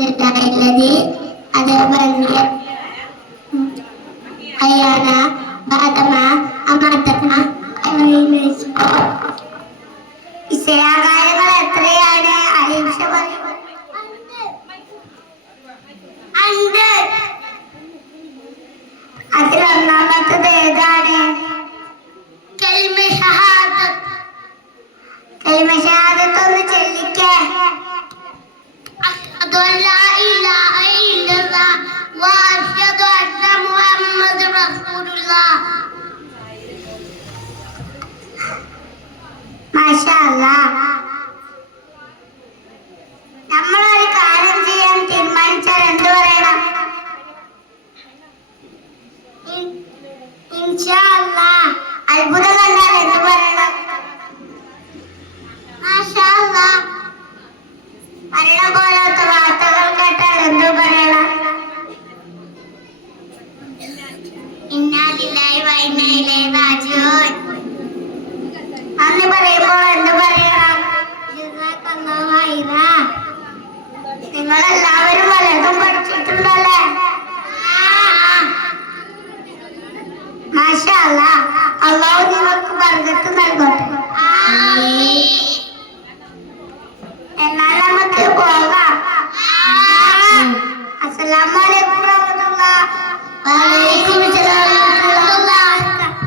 لله الذي أذهبني أيانا بعدما أماتنا ഇസ്ലാകാര്യങ്ങൾ എത്രയാണ്? അലിംഷ അതിൽ ഒന്നാമത്തത് ഏതാണ്? കലിമ ഷഹാദത്ത് ഒന്ന് ചൊല്ലിക്കേ. അഷ്ഹദു അല്ലാ ഇലാഹ ഇല്ലല്ലാഹ് വ അഷ്ഹദു അന്ന മുഹമ്മദുർ റസൂലുള്ളാഹ്. മാഷാ അല്ലാഹ്.